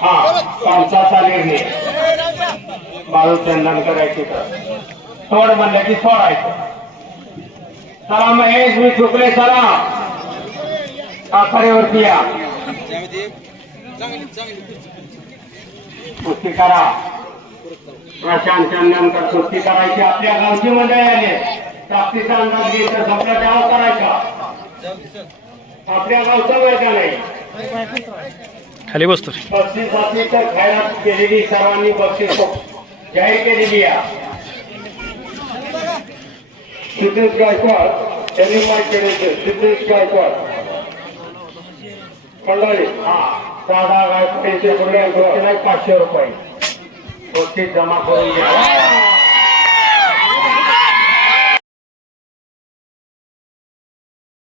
हा पावसाचा निर्णय. बाळू चंदन करायचे तर सोड म्हणलं की सोडायचं चला महेश मी चुकले चला. आखाड्यावरती या. कुस्ती करा. प्रशांत चंदनकर कुस्ती करायची आपल्या गावची मंडळी आले. जास्तीचा अंदाज घेत आपला डाव करायचा. आपल्या गावचा वेळ का नाही. खाली बसतो तर. केलेली सर्वांनी बक्षीस जाहीर केलेली आहे सिद्धेश गायकवाड यांनी माहीत केले सिद्धेश गायकवाड. मंडळी हा दादा गायकवाड पुढे पाचशे रुपये. बक्षीस जमा करून घ्या.